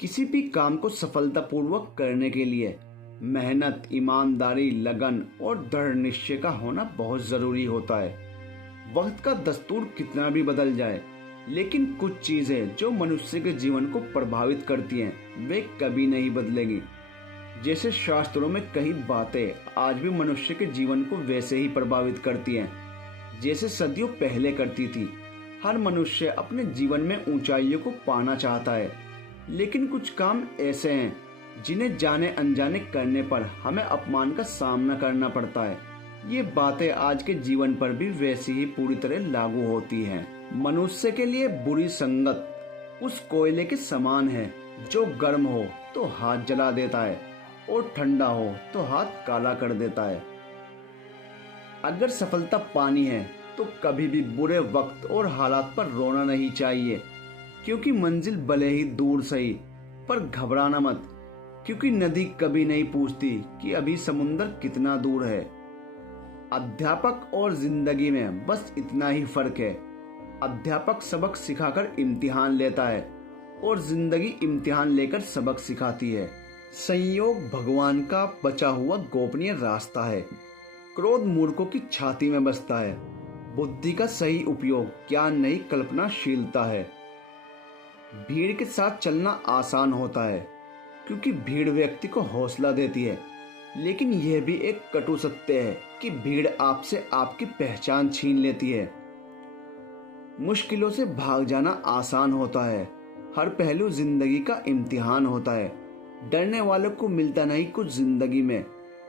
किसी भी काम को सफलतापूर्वक करने के लिए मेहनत, ईमानदारी, लगन और दृढ़ निश्चय का होना बहुत जरूरी होता है। वक्त का दस्तूर कितना भी बदल जाए, लेकिन कुछ चीजें जो मनुष्य के जीवन को प्रभावित करती हैं वे कभी नहीं बदलेंगी। जैसे शास्त्रों में कई बातें आज भी मनुष्य के जीवन को वैसे ही प्रभावित करती हैं जैसे सदियों पहले करती थी। हर मनुष्य अपने जीवन में ऊंचाइयों को पाना चाहता है, लेकिन कुछ काम ऐसे हैं जिन्हें जाने अनजाने करने पर हमें अपमान का सामना करना पड़ता है। ये बातें आज के जीवन पर भी वैसी ही पूरी तरह लागू होती हैं। मनुष्य के लिए बुरी संगत उस कोयले के समान है जो गर्म हो तो हाथ जला देता है और ठंडा हो तो हाथ काला कर देता है। अगर सफलता पानी है तो कभी भी बुरे वक्त और हालात पर रोना नहीं चाहिए, क्योंकि मंजिल भले ही दूर सही पर घबराना मत, क्योंकि नदी कभी नहीं पूछती कि अभी समुंदर कितना दूर है। अध्यापक और जिंदगी में बस इतना ही फर्क है। अध्यापक सबक सिखाकर इम्तिहान लेता है और जिंदगी इम्तिहान लेकर सबक सिखाती है। संयोग भगवान का बचा हुआ गोपनीय रास्ता है। क्रोध मूर्खों की छाती में बसता है। बुद्धि का सही उपयोग ज्ञान नहीं कल्पनाशीलता है। भीड़ के साथ चलना आसान होता है, क्योंकि भीड़ व्यक्ति को हौसला देती है, लेकिन यह भी एक कटु सत्य है कि भीड़ आपसे आपकी पहचान छीन लेती है। मुश्किलों से भाग जाना आसान होता है। हर पहलू जिंदगी का इम्तिहान होता है। डरने वालों को मिलता नहीं कुछ जिंदगी में,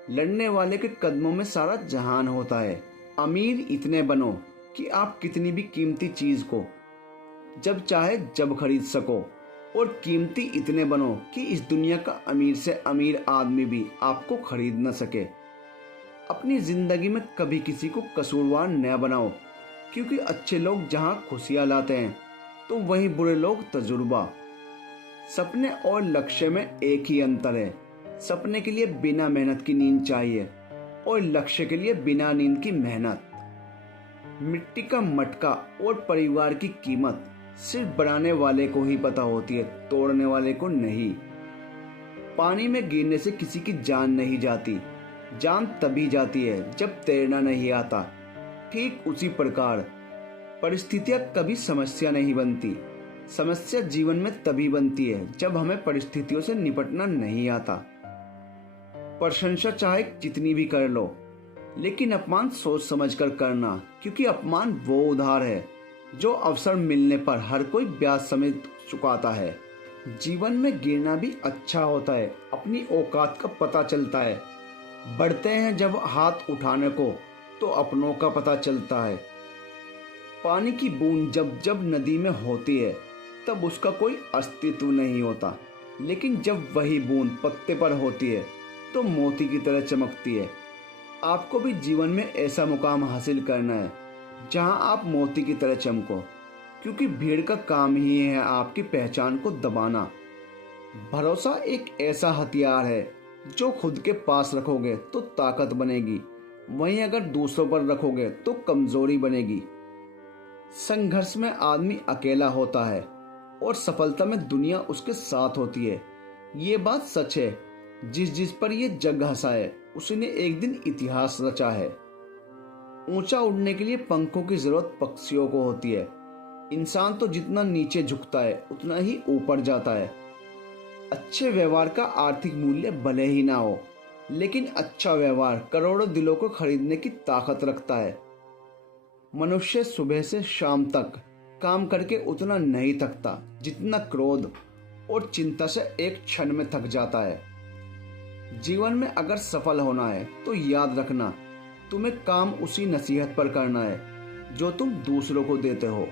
लड़ने वाले के कदमों में सारा जहान होता है। अमीर इतने बनो कि आप कितनी भी कीमती चीज को जब चाहे जब खरीद सको, और कीमती इतने बनो कि इस दुनिया का अमीर से अमीर आदमी भी आपको खरीद न सके। अपनी जिंदगी में कभी किसी को कसूरवार न बनाओ, क्योंकि अच्छे लोग जहां खुशियां लाते हैं तो वहीं बुरे लोग तजुर्बा। सपने और लक्ष्य में एक ही अंतर है। सपने के लिए बिना मेहनत की नींद चाहिए और लक्ष्य के लिए बिना नींद की मेहनत। मिट्टी का मटका और परिवार की कीमत सिर्फ बनाने वाले को ही पता होती है, तोड़ने वाले को नहीं। पानी में गिरने से किसी की जान नहीं जाती, जान तभी जाती है जब तैरना नहीं आता। ठीक उसी प्रकार परिस्थितियां कभी समस्या नहीं बनती। समस्या जीवन में तभी बनती है जब हमें परिस्थितियों से निपटना नहीं आता। प्रशंसा चाहे जितनी भी कर लो, लेकिन अपमान सोच समझ कर करना, क्योंकि अपमान वो उधार है जो अवसर मिलने पर हर कोई ब्याज समेत चुकाता है। जीवन में गिरना भी अच्छा होता है, अपनी औकात का पता चलता है। बढ़ते हैं जब हाथ उठाने को तो अपनों का पता चलता है। पानी की बूंद जब जब नदी में होती है तब उसका कोई अस्तित्व नहीं होता, लेकिन जब वही बूंद पत्ते पर होती है तो मोती की तरह चमकती है। आपको भी जीवन में ऐसा मुकाम हासिल करना है जहां आप मोती की तरह चमको, क्योंकि भीड़ का काम ही है आपकी पहचान को दबाना। भरोसा एक ऐसा हथियार है जो खुद के पास रखोगे तो ताकत बनेगी, वहीं अगर दूसरों पर रखोगे तो कमजोरी बनेगी। संघर्ष में आदमी अकेला होता है और सफलता में दुनिया उसके साथ होती है। ये बात सच है। जिस पर ये जग हंसाए उसने एक दिन इतिहास रचा है। ऊंचा उड़ने के लिए पंखों की जरूरत पक्षियों को होती है। इंसान तो जितना नीचे झुकता है उतना ही ऊपर जाता है। अच्छे व्यवहार का आर्थिक मूल्य भले ही ना हो, लेकिन अच्छा व्यवहार करोड़ों दिलों को खरीदने की ताकत रखता है। मनुष्य सुबह से शाम तक काम करके उतना नहीं थकता जितना क्रोध और चिंता से एक क्षण में थक जाता है। जीवन में अगर सफल होना है तो याद रखना, तुम्हें काम उसी नसीहत पर करना है जो तुम दूसरों को देते हो।